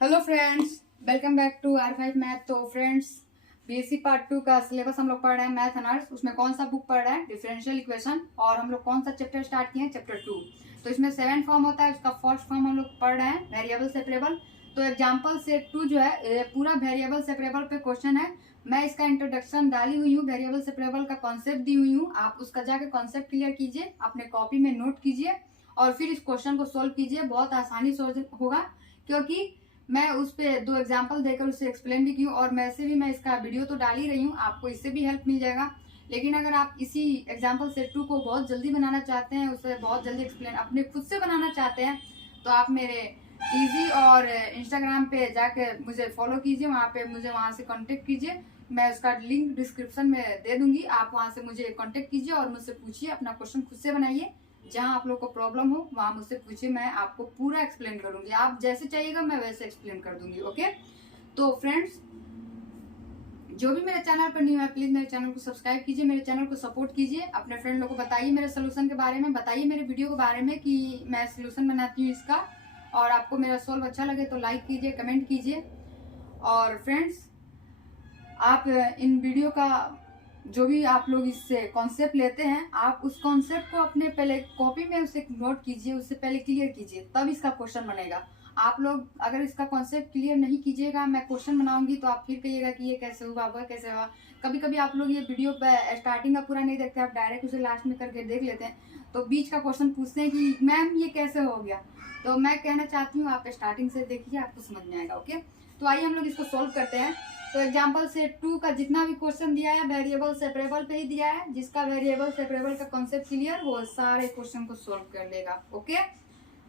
Hello friends, welcome back to R5 math. तो friends, BSc part 2 का syllabus हम लोग पढ़ रहे हैं मैथ अनर्स। उसमें कौन सा बुक पढ़ रहे हैं? Differential equation. और हम लोग कौन सा चैप्टर स्टार्ट किए हैं? चैप्टर 2। तो इसमें 7 फॉर्म होता है, उसका फर्स्ट फॉर्म हम लोग पढ़ रहे हैं वेरिएबल सेपरेबल। तो एग्जाम्पल सेट 2 जो है ये पूरा वेरिएबल सेपरेबल पे क्वेश्चन है। मैं इसका इंट्रोडक्शन डाली हुई हूँ, वेरिएबल सेपरेबल का कॉन्सेप्ट दी हुई हूँ। आप उसका जाके कॉन्सेप्ट क्लियर कीजिए, अपने कॉपी में नोट कीजिए और फिर इस क्वेश्चन को सोल्व कीजिए। बहुत आसानी से होगा, क्योंकि मैं उस पर 2 एग्जाम्पल देकर उसे एक्सप्लेन भी की हूँ। और वैसे भी मैं इसका वीडियो तो डाल ही रही हूँ, आपको इससे भी हेल्प मिल जाएगा। लेकिन अगर आप इसी एग्जाम्पल सेट 2 को बहुत जल्दी बनाना चाहते हैं, उसे बहुत जल्दी एक्सप्लेन अपने खुद से बनाना चाहते हैं, तो आप मेरे ईजी और इंस्टाग्राम पे जाके मुझे फॉलो कीजिए। वहाँ से कांटेक्ट कीजिए। मैं उसका लिंक डिस्क्रिप्शन में दे दूंगी। आप वहाँ से मुझे कांटेक्ट कीजिए और मुझसे पूछिए, अपना क्वेश्चन खुद से बनाइए। जहाँ आप लोग को प्रॉब्लम हो वहाँ मुझसे पूछिए, मैं आपको पूरा एक्सप्लेन करूंगी। आप जैसे चाहिएगा मैं वैसे एक्सप्लेन कर दूंगी। ओके, तो फ्रेंड्स, जो भी मेरे चैनल पर न्यू है प्लीज मेरे चैनल को सब्सक्राइब कीजिए, मेरे चैनल को सपोर्ट कीजिए। अपने फ्रेंड लोगों को बताइए मेरे सोल्यूशन के बारे में, बताइए मेरे वीडियो के बारे में कि मैं सोल्यूशन बनाती हूँ इसका। और आपको मेरा सोल्व अच्छा लगे तो लाइक कीजिए, कमेंट कीजिए। और फ्रेंड्स, आप इन वीडियो का जो भी आप लोग इससे कॉन्सेप्ट लेते हैं, आप उस कॉन्सेप्ट को अपने पहले कॉपी में उसे नोट कीजिए, उससे पहले क्लियर कीजिए, तब इसका क्वेश्चन बनेगा। आप लोग अगर इसका कॉन्सेप्ट क्लियर नहीं कीजिएगा, मैं क्वेश्चन बनाऊंगी तो आप फिर कहिएगा कि ये कैसे हुआ, वह कैसे हुआ। कभी कभी आप लोग ये वीडियो स्टार्टिंग का पूरा नहीं देखते, आप डायरेक्ट उसे लास्ट में करके देख लेते हैं, तो बीच का क्वेश्चन पूछते हैं कि मैम ये कैसे हो गया। तो मैं कहना चाहती हूँ आप स्टार्टिंग से देखिए, आपको समझ में आएगा। ओके, तो आइए हम लोग इसको सोल्व करते हैं। तो एग्जाम्पल सेट 2 का जितना भी क्वेश्चन दिया है वेरिएबल सेपरेबल पे ही दिया है। जिसका वेरिएबल सेपरेबल का कॉन्सेप्ट क्लियर, वो सारे क्वेश्चन को सोल्व कर लेगा। ओके,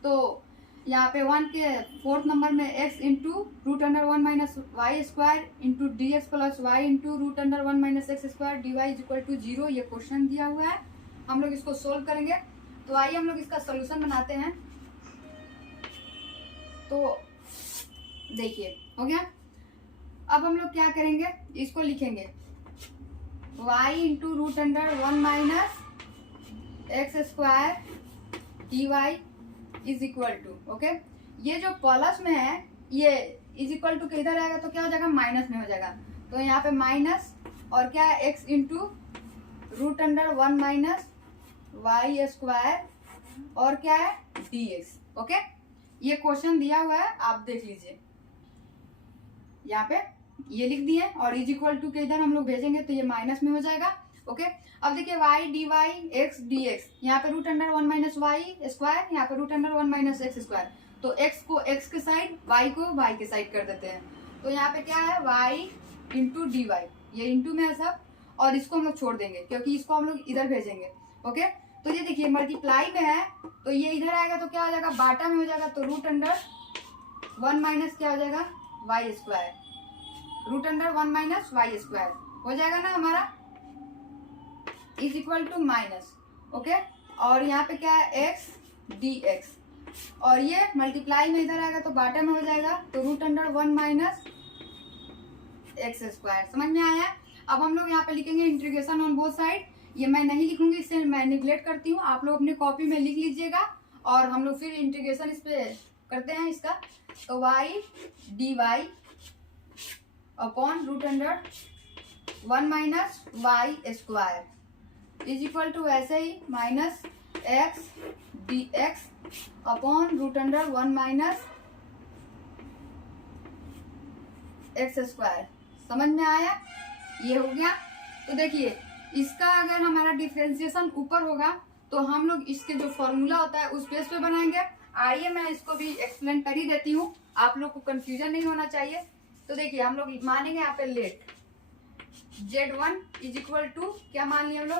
तो यहाँ पे 1 के 4th नंबर में x into root under 1 minus y square into d x plus y into root under 1 minus x square d y is equal to 0, ये क्वेश्चन दिया हुआ है। हम लोग इसको सोल्व करेंगे। तो आइए हम लोग इसका सोल्यूशन बनाते हैं। तो देखिए, हो गया। अब हम लोग क्या करेंगे, इसको लिखेंगे y into root under 1 minus x square d y is equal to, okay, ये जो प्लस में है ये इज इक्वल टू किधर आएगा तो क्या हो जाएगा, माइनस में हो जाएगा। तो यहाँ पे माइनस और क्या है, x into root under 1 minus y square और क्या है, dx। ओके, ये क्वेश्चन दिया हुआ है, आप देख लीजिए। यहाँ पे ये लिख दिए और इज इक्वल टू के इधर हम लोग भेजेंगे तो ये माइनस में हो जाएगा। ओके, अब देखिए y d y x d x, यहाँ पे root under 1 minus y square, यहाँ पे root under 1 minus x square. तो x को x के साइड, y को y के साइड कर देते हैं। तो यहाँ पे क्या है, y इंटू डी वाई, ये इंटू में है सब, और इसको हम लोग छोड़ देंगे क्योंकि इसको हम लोग इधर भेजेंगे। ओके, तो ये देखिए मल्टीप्लाई में है तो ये इधर आएगा तो क्या हो जाएगा, बाटा में हो जाएगा। तो रूट अंडर 1 माइनस क्या हो जाएगा, y square, root under 1 minus y square हो जाएगा ना हमारा, is equal to minus. Okay, और यहाँ पे क्या है, एक्स डी एक्स, और ये मल्टीप्लाई में इधर आएगा तो बाटा में हो जाएगा। तो root under 1 minus x square. समझ में आया? अब हम लोग यहाँ पे लिखेंगे इंटीग्रेशन ऑन बोथ साइड। ये मैं नहीं लिखूंगी, इससे मैं निगलेक्ट करती हूँ, आप लोग अपनी कॉपी में लिख लीजिएगा और हम लोग फिर इंटीग्रेशन इस पे करते हैं इसका। तो y d y upon root under 1 minus y square is equal to ऐसे ही minus x d x upon root under 1 minus x square. समझ में आया? ये हो गया। तो देखिए, इसका अगर हमारा डिफरेंशिएशन ऊपर होगा तो हम लोग इसके जो फॉर्मूला होता है उस बेस पे बनाएंगे। आइए मैं इसको भी एक्सप्लेन कर ही देती हूँ, आप लोग को कंफ्यूजन नहीं होना चाहिए। तो देखिए, हम लोग मानेंगे यहाँ पे late z1 is equal to क्या मान लिया हम लोग,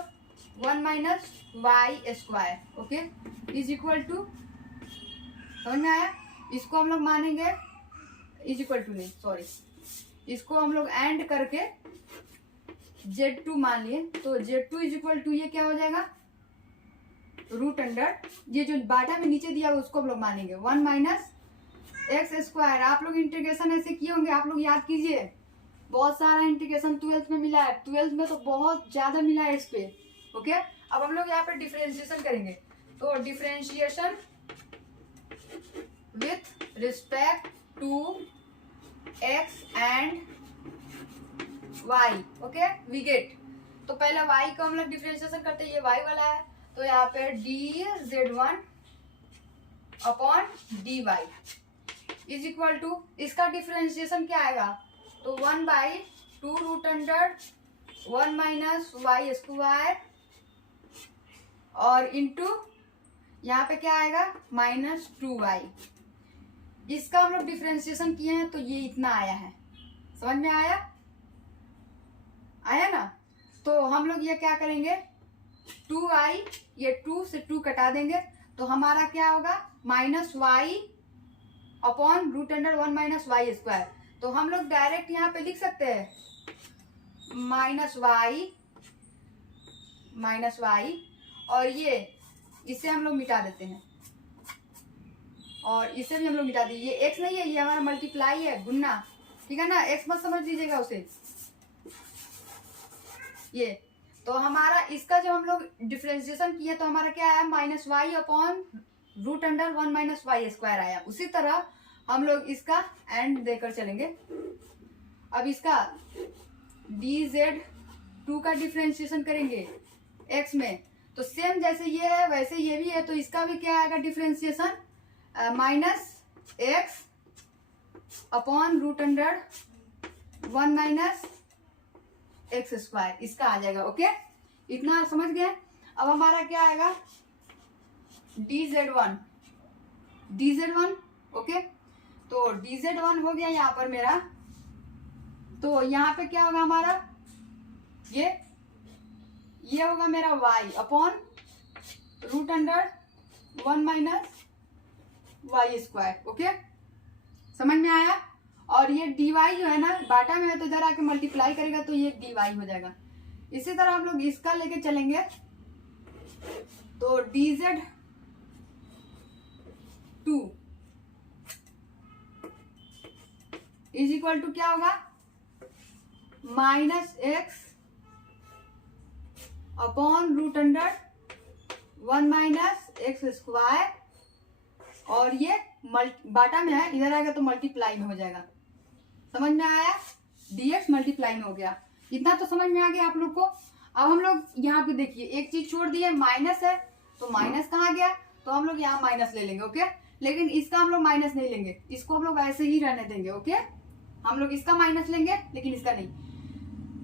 1 minus y square. Okay, is equal to, समझ में आया? इसको हम लोग मानेंगे इज इक्वल टू नहीं, सॉरी, इसको हम लोग एंड करके z2 मान लिए। तो z2 इज इक्वल टू ये क्या हो जाएगा, रूट अंडर, ये जो बाटा में नीचे दिया हुआ उसको हम लोग मानेंगे 1 माइनस एक्स स्क्वायर। आप लोग इंटीग्रेशन ऐसे किए होंगे, आप लोग याद कीजिए, बहुत सारा इंटीग्रेशन 12th में मिला है, 12th में तो बहुत ज्यादा मिला है इस पे। ओके, अब हम लोग यहाँ पे डिफरेंशिएशन करेंगे। तो differentiation with respect to x and y. Okay, we get. तो पहले वाई को हम लोग डिफरेंशिएशन करते हैं, ये वाई वाला है, तो यहाँ पे dz1 upon dy is equal to, इसका डिफरेंशिएशन क्या आएगा, तो 1/2 root under 1 minus y square और इंटू यहाँ पे क्या आएगा -2y। इसका हम लोग डिफरेंशिएशन किए हैं तो ये इतना आया है, समझ में आया ना। तो हम लोग ये क्या करेंगे, 2i, ये 2 से 2 कटा देंगे, तो हमारा क्या होगा -y upon root under 1 minus y square. तो हम लोग डायरेक्ट यहाँ पे लिख सकते हैं -y और ये इसे हम लोग मिटा देते हैं और इसे भी हम लोग मिटा देंगे। ये x नहीं है, ये हमारा मल्टीप्लाई है, गुन्ना, ठीक है ना, x मत समझ लीजिएगा उसे। ये तो हमारा इसका जब हम लोग डिफरेंशिएशन किए तो हमारा क्या आया -y upon root under 1 minus y square आया। उसी तरह हम लोग इसका एंड देकर चलेंगे। अब इसका dz2 का डिफरेंशिएशन करेंगे x में, तो सेम जैसे ये है वैसे ये भी है, तो इसका भी क्या आएगा differentiation -x upon root under 1 minus x square, इसका आ जाएगा। ओके, इतना समझ गए। अब हमारा क्या आएगा dz1। ओके, तो dz1 हो गया यहाँ पर मेरा। तो यहाँ पे क्या होगा हमारा, ये होगा मेरा y upon root under 1 minus y square. Okay, समझ में आया। और ये dy जो है ना बाटा में है, तो इधर आके मल्टीप्लाई करेगा तो ये dy हो जाएगा। इसी तरह हम लोग इसका लेके चलेंगे, तो dz2 इज इक्वल टू क्या होगा -x upon root under 1 minus x square, और ये बाटा में है, इधर आएगा तो मल्टीप्लाई में हो जाएगा। समझ में आया, dx मल्टीप्लाई में हो गया। इतना तो समझ में आ गया आप लोग को। अब हम लोग यहाँ पे देखिए एक चीज छोड़ दिए, माइनस है, तो माइनस कहाँ गया, तो हम लोग यहाँ माइनस ले लेंगे। ओके, लेकिन इसका हम लोग माइनस नहीं लेंगे, इसको हम लोग ऐसे ही रहने देंगे। ओके, हम लोग इसका माइनस लेंगे लेकिन इसका नहीं,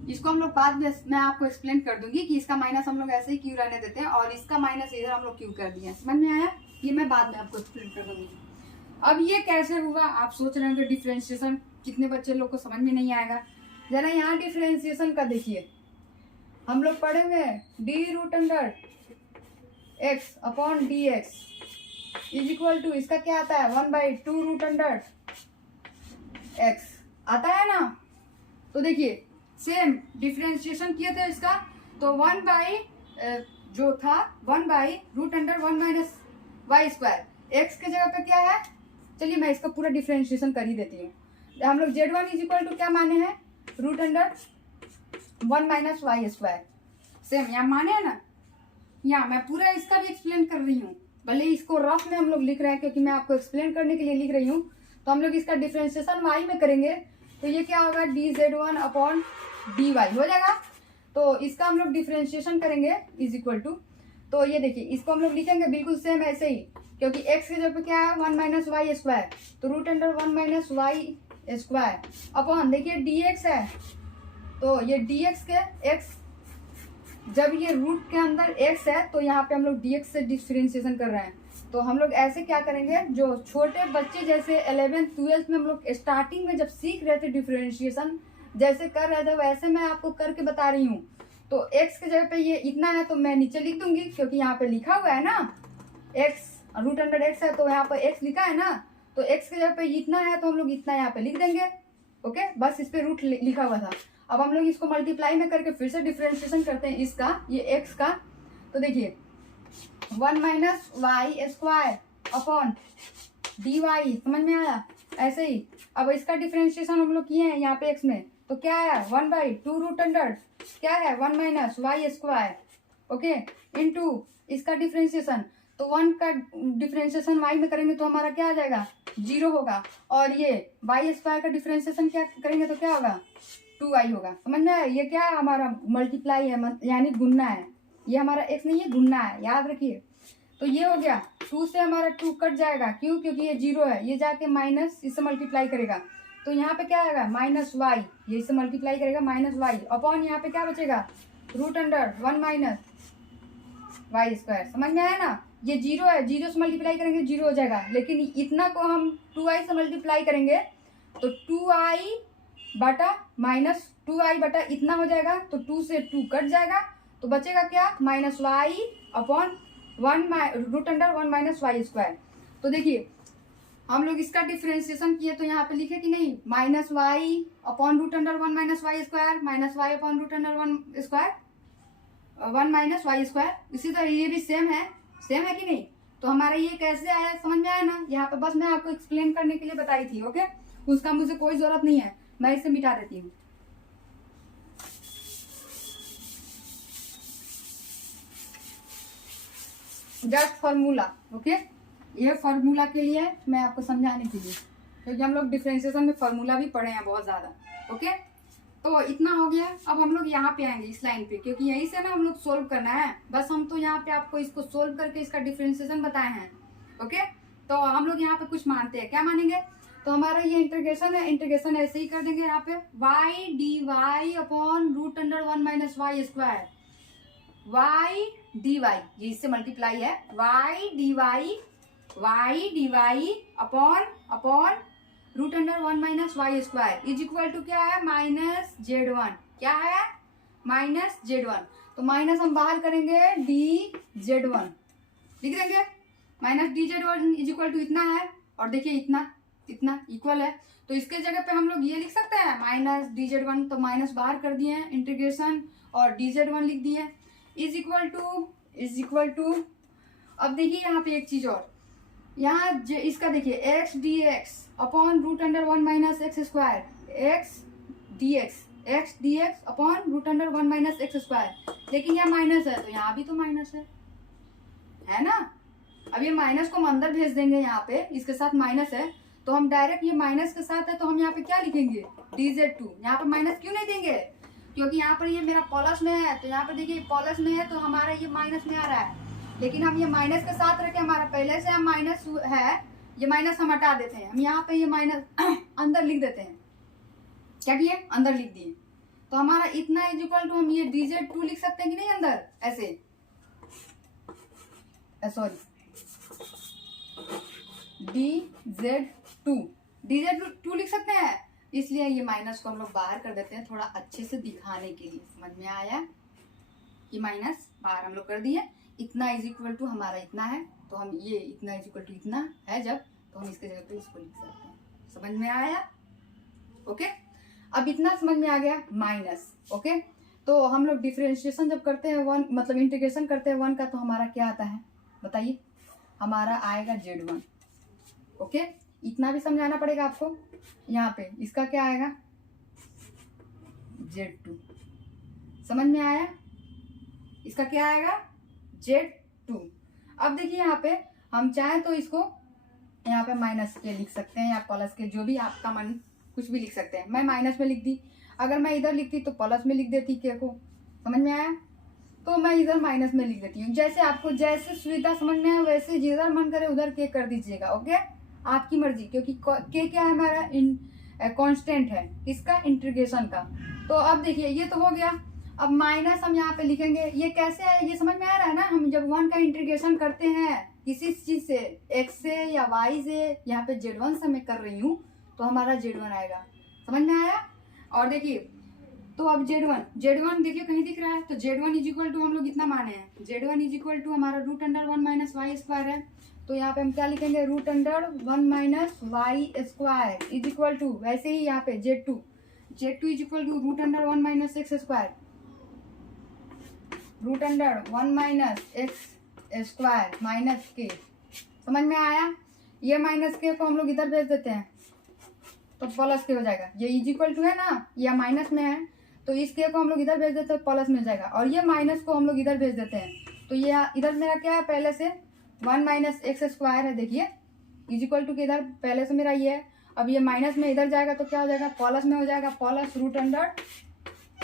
इसको हम लोग बाद में मैं आपको एक्सप्लेन कर दूंगी कि इसका माइनस हम लोग ऐसे ही क्यों रहने देते हैं और इसका माइनस इधर हम लोग क्यों कर दिए। समझ में आया, ये मैं बाद में आपको एक्सप्लेन कर दूंगी। अब ये कैसे हुआ, आप सोच रहे होंगे डिफरेंशिएशन कितने बच्चे लोग को समझ में नहीं आएगा। जरा यहाँ डिफरेंशिएशन का देखिए, हम लोग पढ़ेंगे d root under x upon d x is equal to, इसका क्या आता है 1/2 रूट अंडर एक्स आता है ना। तो देखिए सेम डिफरेंशिएशन किए थे इसका, तो 1/√1 माइनस वाई स्क्वायर, एक्स के जगह पे क्या है, चलिए मैं इसका पूरा डिफरेंशिएशन कर ही देती हूँ। हम लोग z1 इज इक्वल टू क्या माने हैं √1 माइनस वाई स्क्वायर, सेम यहाँ माने है ना। यहाँ मैं पूरा इसका भी एक्सप्लेन कर रही हूँ, भले इसको रफ में हम लोग लिख रहे हैं क्योंकि मैं आपको एक्सप्लेन करने के लिए लिख रही हूँ। तो हम लोग इसका डिफरेंशिएशन y में करेंगे, तो ये क्या होगा dz1 अपॉन dy हो जाएगा। तो इसका हम लोग डिफरेंशिएशन करेंगे इज इक्वल टू, तो ये देखिए इसको हम लोग लिखेंगे बिल्कुल सेम ऐसे ही, क्योंकि x के जगह पे क्या है 1 माइनस वाई स्क्वायर, तो √1 माइनस वाई स्क्वायर अपॉन देखिए dx है, तो ये dx के x, जब ये रूट के अंदर x है तो यहाँ पे हम लोग dx से डिफरेंशिएशन कर रहे हैं। तो हम लोग ऐसे क्या करेंगे, जो छोटे बच्चे जैसे 11th 12th में हम लोग स्टार्टिंग में जब सीख रहे थे डिफरेंशिएशन जैसे कर रहे थे वैसे मैं आपको करके बता रही हूँ। तो x के जगह पे ये इतना है तो मैं नीचे लिख दूंगी, क्योंकि यहाँ पे लिखा हुआ है ना x √x है, तो यहाँ पे x लिखा है ना, तो x के जगह पे इतना है तो हम लोग इतना यहाँ पे लिख देंगे। ओके, बस इस पे रूट लिखा हुआ था। अब हम लोग इसको मल्टीप्लाई में करके फिर से डिफरेंशिएशन करते हैं इसका, ये x का, तो देखिए 1 minus y square upon dy, समझ में आया ऐसे ही। अब इसका डिफरेंशिएशन हम लोग किए हैं यहाँ पे x में, तो क्या है 1/2 रूट अंडर क्या है 1 minus y square, okay, into इसका डिफरेंशिएशन, तो 1 का डिफरेंशिएशन y में करेंगे तो हमारा क्या आ जाएगा, 0 होगा। और ये y स्क्वायर का डिफरेंशिएशन क्या करेंगे तो क्या होगा, 2y होगा। समझ में आया? ये क्या है, हमारा मल्टीप्लाई है, यानी गुणना है। ये हमारा x नहीं है, गुणना है, याद रखिए। तो ये हो गया, 2 से हमारा 2 कट जाएगा, क्यों, क्योंकि ये 0 है, ये जाके माइनस इससे मल्टीप्लाई करेगा, तो यहाँ पे क्या आएगा, माइनस वाई, ये इससे मल्टीप्लाई करेगा माइनस वाई, अपॉन यहाँ पे क्या बचेगा, root under 1 minus y square. समझ में आया ना? ये 0 है, 0 से मल्टीप्लाई करेंगे 0 हो जाएगा, लेकिन इतना को हम 2i से मल्टीप्लाई करेंगे तो 2i बटा माइनस 2i बटा इतना हो जाएगा, तो 2 से 2 कट जाएगा, तो बचेगा क्या, minus y upon 1 root under 1 minus y square. तो देखिए हम लोग इसका डिफरेंशिएशन किए तो यहाँ पे लिखे कि नहीं, minus y upon root under 1 minus y square, minus y upon root under 1 square 1 minus y square. इसी तरह ये भी सेम है कि नहीं? तो हमारा ये कैसे आया, समझ में आया ना? यहाँ पे बस मैं आपको एक्सप्लेन करने के लिए बताई थी, ओके। उसका मुझे कोई जरूरत नहीं है, मैं इसे मिटा देती हूँ। Just formula, okay. ये फॉर्मूला के लिए मैं आपको समझाने के लिए, क्योंकि हम लोग डिफरेंशिएशन में फॉर्मूला भी पढ़े हैं बहुत ज्यादा, ओके। तो इतना हो गया। अब हम लोग यहाँ पे आएंगे इस लाइन पे, क्योंकि यही से ना हम लोग सोल्व करना है। बस हम तो यहाँ पे आपको इसको सोल्व करके इसका डिफरेंशिएशन बताए हैं, ओके। तो हम लोग यहाँ पे कुछ मानते हैं, क्या मानेंगे? तो हमारा ये इंटीग्रेशन है, इंटीग्रेशन ऐसे ही कर देंगे यहाँ पे, y d y upon root under 1 minus y square, y d y, ये इससे मल्टीप्लाई है, y d y upon root under 1 minus y square is equal to क्या है, माइनस Z1। क्या है, माइनस Z1। तो माइनस हम बाहर करेंगे dZ1, लिख देंगे minus dZ1 is equal to इतना है, और देखिए इतना इक्वल है, तो इसके जगह पे हम लोग ये लिख सकते हैं माइनस dZ1, तो माइनस बाहर कर दिए इंटीग्रेशन और dZ1 लिख दिए, इज इक्वल टू अब देखिए यहाँ पे एक चीज और, यहाँ इसका देखिए x dx upon root under 1 minus x square, x dx upon root under 1 minus x square, लेकिन यहाँ माइनस है तो यहाँ भी तो माइनस है ना। अब ये माइनस को हम अंदर भेज देंगे, यहाँ पे इसके साथ माइनस है, तो हम डायरेक्ट ये माइनस के साथ है तो हम यहाँ पे क्या लिखेंगे, dz2। यहाँ पे माइनस क्यों नहीं देंगे, क्योंकि यहाँ पर ये मेरा प्लस में है, तो यहाँ पर देखिए प्लस में है तो हमारा ये माइनस में आ रहा है, लेकिन हम ये माइनस के साथ रखे, हमारा पहले से हम माइनस है, ये माइनस हम हटा देते हैं, हम यहाँ पे ये माइनस अंदर लिख देते हैं, क्या किए, अंदर लिख दिए, तो हमारा इतना इज इक्वल टू हम ये dz2 लिख सकते हैं कि नहीं अंदर, ऐसे सॉरी dz2 लिख सकते हैं, इसलिए ये माइनस को हम लोग बाहर कर देते हैं थोड़ा अच्छे से दिखाने के लिए। समझ में आया? ये माइनस बाहर हम लोग कर दिए, इतना इज इक्वल टू हमारा इतना है, तो हम ये इतना इज इक्वल टू इतना है जब, तो हम इसके जगह पे इसको लिख सकते हैं। समझ में आया? ओके। अब इतना समझ में आ गया, माइनस, ओके। तो हम लोग डिफरेंशिएशन जब करते हैं 1 मतलब इंटीग्रेशन करते हैं 1 का, तो हमारा क्या आता है बताइए, हमारा आएगा Z1, ओके। इतना भी समझाना पड़ेगा आपको, यहाँ पे इसका क्या आएगा, Z2। समझ में आया? इसका क्या आएगा, Z2। अब देखिए यहाँ पे हम चाहे तो इसको यहाँ पे माइनस के लिख सकते हैं या प्लस के, जो भी आपका मन, कुछ भी लिख सकते हैं। मैं माइनस में लिख दी, अगर मैं इधर लिखती तो प्लस में लिख देती के को। समझ में आया? तो मैं इधर माइनस में लिख देती हूँ, जैसे आपको जैसे सुविधा समझ में आए वैसे जिधर मन करे उधर के कर दीजिएगा, ओके। आपकी मर्जी, क्योंकि के क्या है, हमारा कांस्टेंट है इसका इंटीग्रेशन का। तो अब देखिए ये तो हो गया, अब माइनस हम यहाँ पे लिखेंगे, ये कैसे है ये समझ में आ रहा है ना। हम जब 1 का इंटीग्रेशन करते हैं किसी चीज से, x से या y से, यहाँ पे Z1 से मैं कर रही हूँ, तो हमारा Z1 आएगा। समझ में आया? और देखिए तो अब Z1 देखिए कहीं दिख रहा है, तो Z1 इज इक्वल टू हम लोग इतना माने हैं, Z1 इज इक्वल टू हमारा root under 1 minus y square है, तो यहाँ पे हम क्या लिखेंगे, root under 1 minus y square is equal to, वैसे ही यहाँ पे Z2 is equal to root under 1 minus x square, root under 1 minus x square minus के। समझ में आया? ये माइनस के को हम लोग इधर भेज देते हैं तो प्लस के हो जाएगा, ये इज इक्वल टू है ना, या माइनस में है तो इस के को हम लोग इधर भेज देते हैं प्लस मिल जाएगा, और ये माइनस को हम लोग इधर भेज देते हैं, तो ये इधर मेरा क्या है, पहले से 1 माइनस एक्स स्क्वायर है, देखिए इज इक्वल टू के इधर पहले से मेरा ये है, अब ये माइनस में इधर जाएगा तो क्या हो जाएगा, प्लस में हो जाएगा, plus root under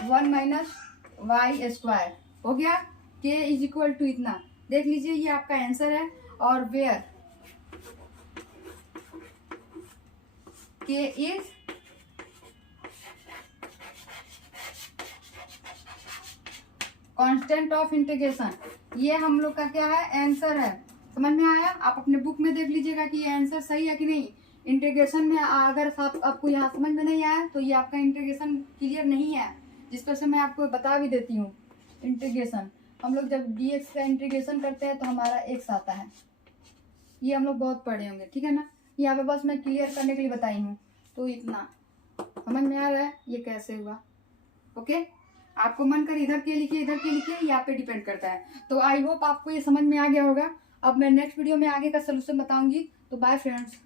1 minus y square हो गया। के इज इक्वल टू इतना, देख लीजिए ये आपका आंसर है। और वेयर के इज कांस्टेंट ऑफ इंटीग्रेशन, ये हम लोग का क्या है, आंसर है। समझ में आया? आप अपने बुक में देख लीजिएगा कि ये आंसर सही है कि नहीं। इंटीग्रेशन में अगर आपको यहाँ समझ में नहीं आया तो ये आपका इंटीग्रेशन क्लियर नहीं है, जिस पर से मैं आपको बता भी देती हूँ। इंटीग्रेशन हम लोग जब dx का इंटीग्रेशन करते हैं तो हमारा x आता है, ये हम लोग बहुत पढ़े होंगे, ठीक है ना। यहाँ पे बस मैं क्लियर करने के लिए बताई हूँ। तो इतना समझ में आ रहा है ये कैसे हुआ। ओके, आपको मन कर इधर के लिखिए, इधर के लिखिए, यहाँ पे डिपेंड करता है। तो आई होप आपको ये समझ में आ गया होगा। अब मैं नेक्स्ट वीडियो में आगे का सोल्यूशन बताऊंगी। तो बाय फ्रेंड्स।